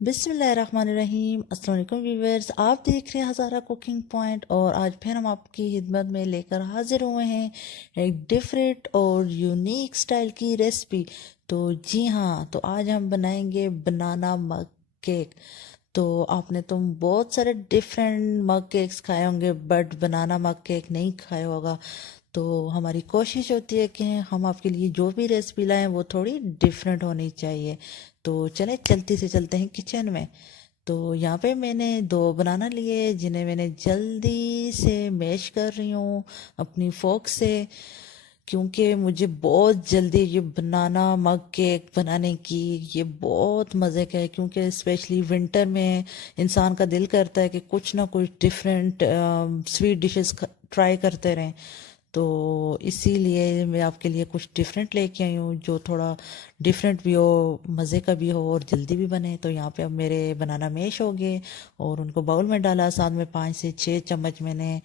बिस्मिल्लाहिर्रहमानिर्रहीम। अस्सलाम वालेकुम व्यूवर्स, आप देख रहे हैं हज़ारा कुकिंग पॉइंट और आज फिर हम आपकी खिदमत में लेकर हाजिर हुए हैं एक डिफरेंट और यूनिक स्टाइल की रेसिपी। तो जी हाँ, तो आज हम बनाएंगे बनाना मग केक। तो आपने तुम बहुत सारे डिफरेंट मग केक्स खाए होंगे बट बनाना मग केक नहीं खाया होगा। तो हमारी कोशिश होती है कि हम आपके लिए जो भी रेसिपी लाएं वो थोड़ी डिफरेंट होनी चाहिए। तो चलें चलती से चलते हैं किचन में। तो यहाँ पे मैंने दो बनाना लिए जिन्हें मैंने जल्दी से मैश कर रही हूँ अपनी फोक से, क्योंकि मुझे बहुत जल्दी ये बनाना मग केक बनाने की ये बहुत मज़े का है। क्योंकि स्पेशली विंटर में इंसान का दिल करता है कि कुछ ना कुछ डिफरेंट स्वीट डिशेस ट्राई करते रहें। तो इसीलिए मैं आपके लिए कुछ डिफरेंट लेके आई हूँ जो थोड़ा डिफरेंट भी हो, मज़े का भी हो और जल्दी भी बने। तो यहाँ पे अब मेरे बनाना मैश हो गए और उनको बाउल में डाला। साथ में 5 से 6 चम्मच मैंने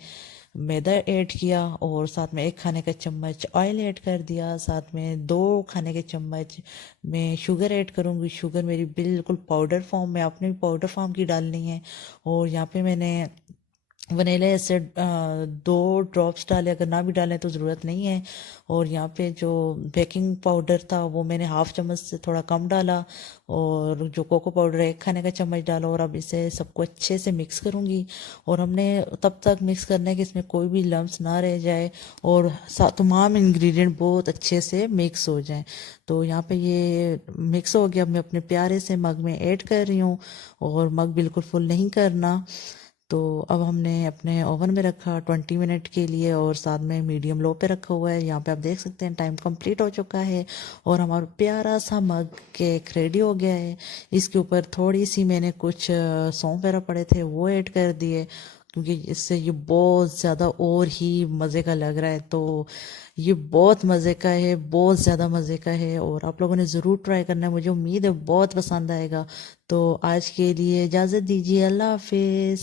मैदा ऐड किया और साथ में 1 खाने का चम्मच ऑयल ऐड कर दिया। साथ में 2 खाने के चम्मच मैं शुगर ऐड करूँगी। शुगर मेरी बिल्कुल पाउडर फॉर्म में, आपने भी पाउडर फॉर्म की डालनी है। और यहाँ पे मैंने वनीला एसिड 2 ड्रॉप्स डाले, अगर ना भी डालें तो ज़रूरत नहीं है। और यहाँ पे जो बेकिंग पाउडर था वो मैंने ½ चम्मच से थोड़ा कम डाला। और जो कोको पाउडर है 1 खाने का चम्मच डाला। और अब इसे सबको अच्छे से मिक्स करूँगी। और हमने तब तक मिक्स करना है कि इसमें कोई भी लम्स ना रह जाए और तमाम इंग्रेडिएंट बहुत अच्छे से मिक्स हो जाएं। तो यहाँ पे ये मिक्स हो गया। अब मैं अपने प्यारे से मग में ऐड कर रही हूँ और मग बिल्कुल फुल नहीं करना। तो अब हमने अपने ओवन में रखा 20 मिनट के लिए और साथ में मीडियम लो पे रखा हुआ है। यहाँ पे आप देख सकते हैं टाइम कंप्लीट हो चुका है और हमारा प्यारा सा मग केक रेडी हो गया है। इसके ऊपर थोड़ी सी मैंने कुछ सौंफ वगैरह पड़े थे वो ऐड कर दिए, क्योंकि इससे ये बहुत ज़्यादा और ही मज़े का लग रहा है। तो ये बहुत मज़े का है, बहुत ज़्यादा मज़े का है और आप लोगों ने ज़रूर ट्राई करना है। मुझे उम्मीद है बहुत पसंद आएगा। तो आज के लिए इजाज़त दीजिए, अल्लाह हाफिज़।